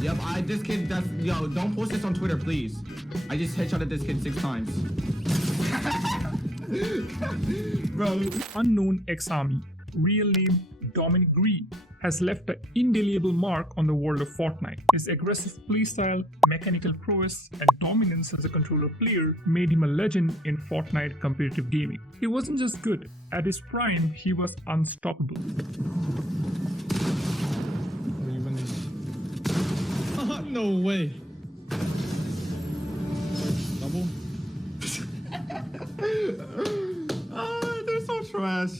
Yep, this kid, yo, don't post this on Twitter, please. I just headshotted this kid 6 times. Bro. UnknownxArmy, real name Dominic Green, has left an indelible mark on the world of Fortnite. His aggressive playstyle, mechanical prowess, and dominance as a controller player made him a legend in Fortnite competitive gaming. He wasn't just good, at his prime, he was unstoppable. No way. Double? They're so trash.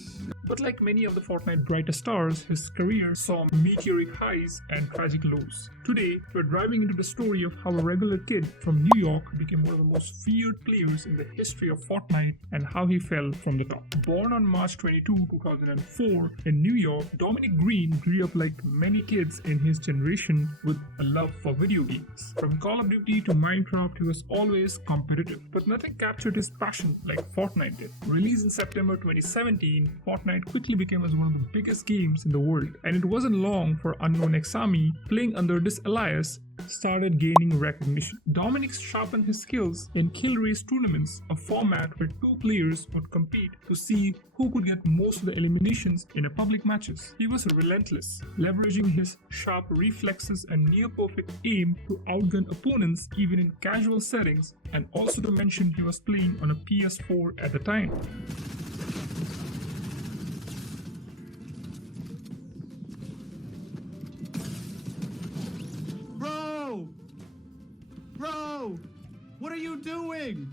But like many of the Fortnite brightest stars, his career saw meteoric highs and tragic lows. Today, we're diving into the story of how a regular kid from New York became one of the most feared players in the history of Fortnite and how he fell from the top. Born on March 22, 2004 in New York, Dominic Green grew up like many kids in his generation with a love for video games. From Call of Duty to Minecraft, he was always competitive, but nothing captured his passion like Fortnite did. Released in September 2017, Fortnite quickly became as one of the biggest games in the world, and it wasn't long for UnknownxArmy, playing under this alias, started gaining recognition. Dominic sharpened his skills in kill race tournaments, a format where 2 players would compete to see who could get most of the eliminations in a public matches. He was relentless, leveraging his sharp reflexes and near-perfect aim to outgun opponents even in casual settings, and also to mention he was playing on a PS4 at the time. Bro, what are you doing?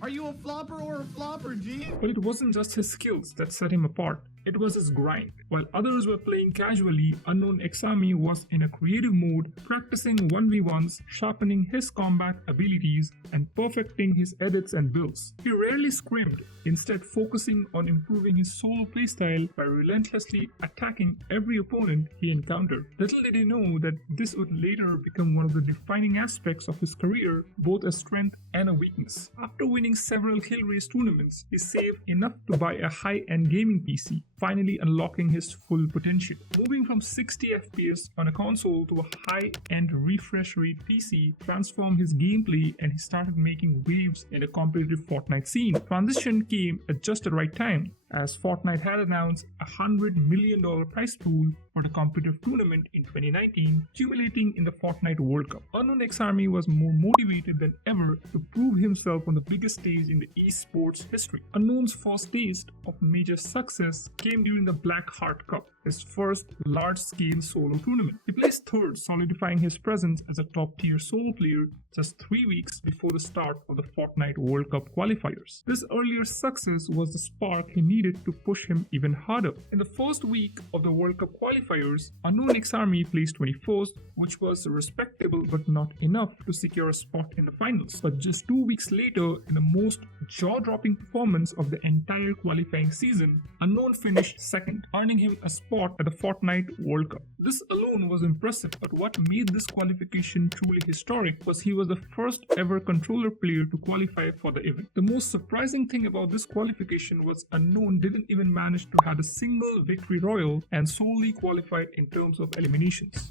Are you a flopper or a flopper, G? But it wasn't just his skills that set him apart. It was his grind. While others were playing casually, UnknownxArmy was in a creative mode, practicing 1v1s, sharpening his combat abilities, and perfecting his edits and builds. He rarely scrimmed, instead focusing on improving his solo playstyle by relentlessly attacking every opponent he encountered. Little did he know that this would later become one of the defining aspects of his career, both a strength and a weakness. After winning several kill race tournaments, he saved enough to buy a high-end gaming PC, finally unlocking his full potential. Moving from 60 FPS on a console to a high-end refresh rate PC transformed his gameplay, and he started making waves in the competitive Fortnite scene. Transition came at just the right time, as Fortnite had announced a $100 million prize pool for the competitive tournament in 2019, culminating in the Fortnite World Cup. UnknownxArmy was more motivated than ever to prove himself on the biggest stage in the esports history. Unknown's first taste of major success came during the Black Heart Cup, his first large-scale solo tournament. He placed third, solidifying his presence as a top-tier solo player just 3 weeks before the start of the Fortnite World Cup qualifiers. This earlier success was the spark he needed to push him even harder. In the first week of the World Cup qualifiers, UnknownxArmy placed 21st, which was respectable but not enough to secure a spot in the finals. But just 2 weeks later, in the most jaw-dropping performance of the entire qualifying season, Unknown finished second, earning him a spot at the Fortnite World Cup. This alone was impressive, but what made this qualification truly historic was he was the first ever controller player to qualify for the event. The most surprising thing about this qualification was Unknown didn't even manage to have a single victory royal and solely qualified in terms of eliminations.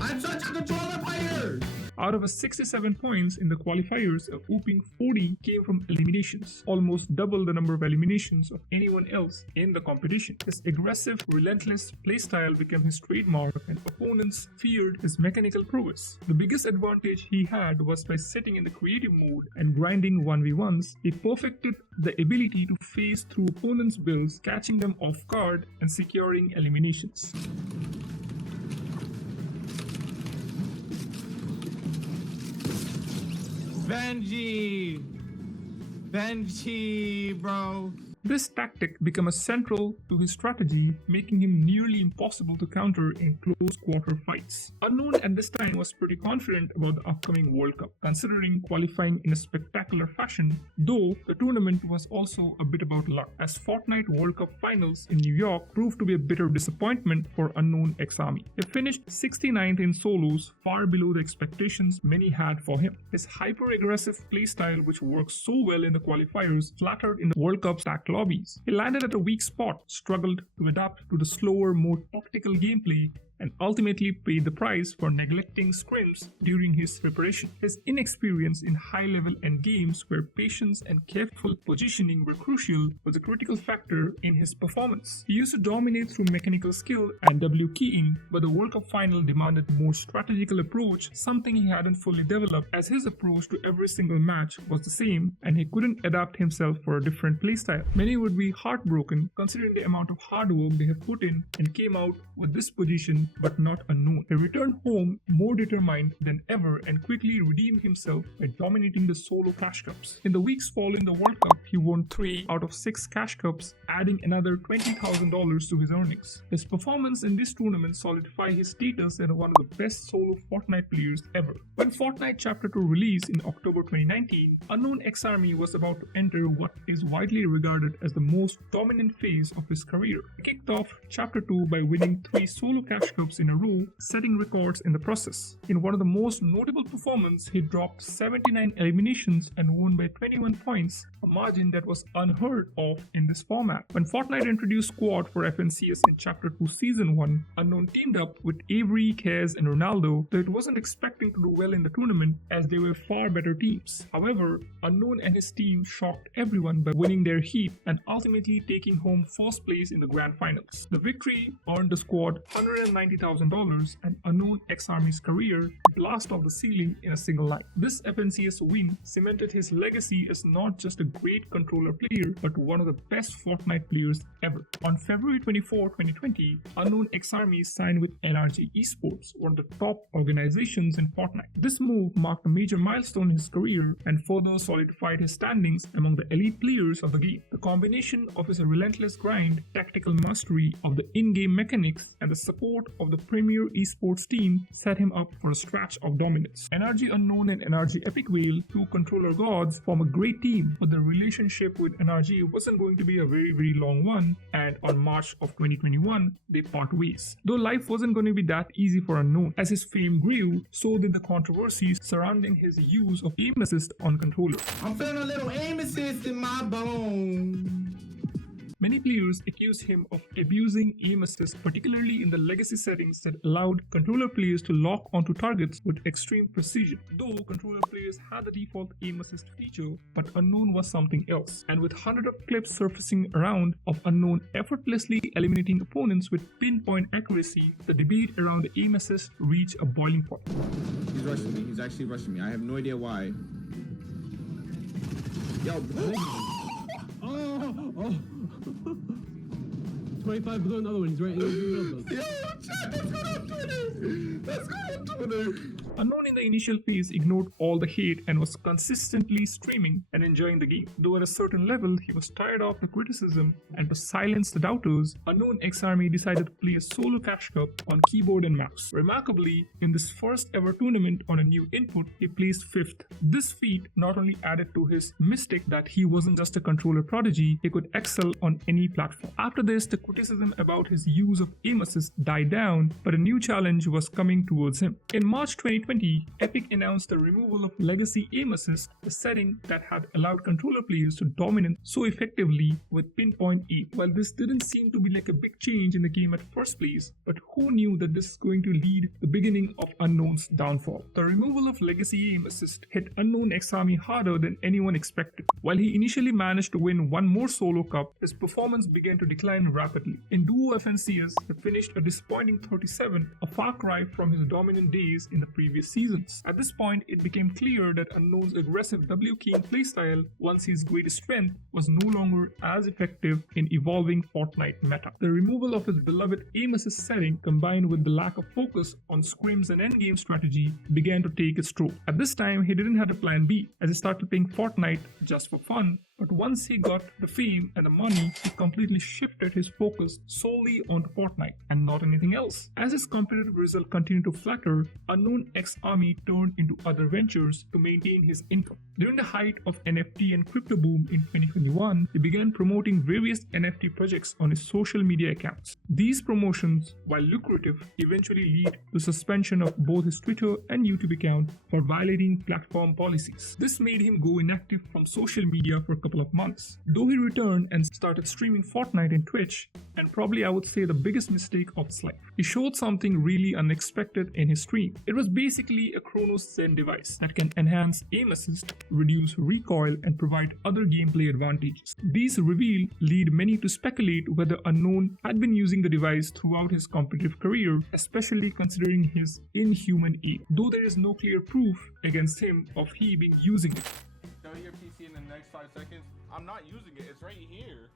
I'm such a controller player! Out of 67 points in the qualifiers, a whopping 40 came from eliminations, almost double the number of eliminations of anyone else in the competition. His aggressive, relentless playstyle became his trademark, and opponents feared his mechanical prowess. The biggest advantage he had was by sitting in the creative mode and grinding 1v1s, he perfected the ability to phase through opponents' builds, catching them off guard and securing eliminations. Benji, bro. This tactic became central to his strategy, making him nearly impossible to counter in close quarter fights. Unknown at this time was pretty confident about the upcoming World Cup, considering qualifying in a spectacular fashion, though the tournament was also a bit about luck, as Fortnite World Cup finals in New York proved to be a bitter disappointment for UnknownxArmy. He finished 69th in solos, far below the expectations many had for him. His hyper-aggressive playstyle, which worked so well in the qualifiers, flattered in the World Cup stacked lobbies. He landed at a weak spot, struggled to adapt to the slower, more tactical gameplay, and ultimately paid the price for neglecting scrims during his preparation. His inexperience in high-level endgames where patience and careful positioning were crucial was a critical factor in his performance. He used to dominate through mechanical skill and W keying, but the World Cup final demanded more strategical approach, something he hadn't fully developed, as his approach to every single match was the same and he couldn't adapt himself for a different playstyle. Many would be heartbroken considering the amount of hard work they have put in and came out with this position but not Unknown. He returned home more determined than ever and quickly redeemed himself by dominating the solo cash cups. In the weeks following the World Cup, he won 3 out of 6 cash cups, adding another $20,000 to his earnings. His performance in this tournament solidified his status as one of the best solo Fortnite players ever. When Fortnite Chapter 2 released in October 2019, UnknownxArmy was about to enter what is widely regarded as the most dominant phase of his career. He kicked off Chapter 2 by winning 3 solo cash cups in a row, setting records in the process. In one of the most notable performances, he dropped 79 eliminations and won by 21 points, a margin that was unheard of in this format. When Fortnite introduced Squad for FNCS in Chapter 2 Season 1, Unknown teamed up with Avery, Kaz, and Ronaldo, though it wasn't expecting to do well in the tournament as they were far better teams. However, Unknown and his team shocked everyone by winning their heat and ultimately taking home first place in the grand finals. The victory earned the squad $190,000 and UnknownxArmy's career blast off the ceiling in a single night. This FNCS win cemented his legacy as not just a great controller player, but one of the best Fortnite players ever. On February 24, 2020, UnknownxArmy signed with NRG Esports, one of the top organizations in Fortnite. This move marked a major milestone in his career and further solidified his standings among the elite players of the game. The combination of his relentless grind, tactical mastery of the in-game mechanics, and the support of the premier esports team set him up for a stretch of dominance. NRG Unknown and NRG Epic Whale, two controller gods, form a great team, but the relationship with NRG wasn't going to be a very long one, and on March of 2021, they part ways. Though life wasn't going to be that easy for Unknown. As his fame grew, so did the controversies surrounding his use of aim assist on controller. I'm feeling a little aim assist in my bones. Many players accused him of abusing aim assist, particularly in the legacy settings that allowed controller players to lock onto targets with extreme precision. Though controller players had the default aim assist feature, but Unknown was something else. And with hundreds of clips surfacing around of Unknown effortlessly eliminating opponents with pinpoint accuracy, the debate around the aim assist reached a boiling point. He's rushing me. He's actually rushing me. I have no idea why. Yo, Oh! 25 blue, another one. He's right in the middle. Yo, chat, let's go on Twitter. Let's go on Twitter. Unknown in the initial phase ignored all the hate and was consistently streaming and enjoying the game. Though at a certain level he was tired of the criticism, and to silence the doubters, UnknownxArmy decided to play a solo cash cup on keyboard and mouse. Remarkably, in this first ever tournament on a new input, he placed 5th. This feat not only added to his mystic that he wasn't just a controller prodigy, he could excel on any platform. After this, the criticism about his use of aim assist died down, but a new challenge was coming towards him. In March 2020, Epic announced the removal of legacy aim assist, a setting that had allowed controller players to dominate so effectively with pinpoint aim. While this didn't seem to be like a big change in the game at first place, but who knew that this is going to lead the beginning of Unknown's downfall? The removal of legacy aim assist hit UnknownxArmy harder than anyone expected. While he initially managed to win one more solo cup, his performance began to decline rapidly. In duo FNCS, he finished a disappointing 37, a far cry from his dominant days in the previous seasons. At this point, it became clear that Unknown's aggressive W-keying playstyle, once his greatest strength, was no longer as effective in evolving Fortnite meta. The removal of his beloved aim assist setting, combined with the lack of focus on scrims and endgame strategy, began to take its toll. At this time, he didn't have a plan B, as he started playing Fortnite just for fun. But once he got the fame and the money, he completely shifted his focus solely on Fortnite and not anything else. As his competitive result continued to flatter, UnknownxArmy turned into other ventures to maintain his income. During the height of NFT and crypto boom in 2021, he began promoting various NFT projects on his social media accounts. These promotions, while lucrative, eventually lead to suspension of both his Twitter and YouTube account for violating platform policies. This made him go inactive from social media for couple of months. Though he returned and started streaming Fortnite and Twitch, and probably I would say the biggest mistake of his life. He showed something really unexpected in his stream. It was basically a Chronos Zen device that can enhance aim assist, reduce recoil, and provide other gameplay advantages. These reveal lead many to speculate whether Unknown had been using the device throughout his competitive career, especially considering his inhuman aim, though there is no clear proof against him of he being using it. Show your PC in the next 5 seconds. I'm not using it. It's right here.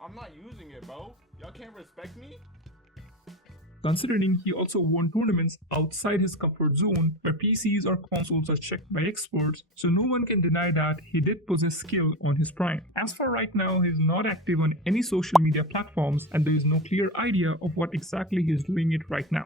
I'm not using it, bro. Y'all can't respect me? Considering he also won tournaments outside his comfort zone where PCs or consoles are checked by experts, so no one can deny that he did possess skill on his prime. As for right now, he is not active on any social media platforms and there is no clear idea of what exactly he is doing it right now.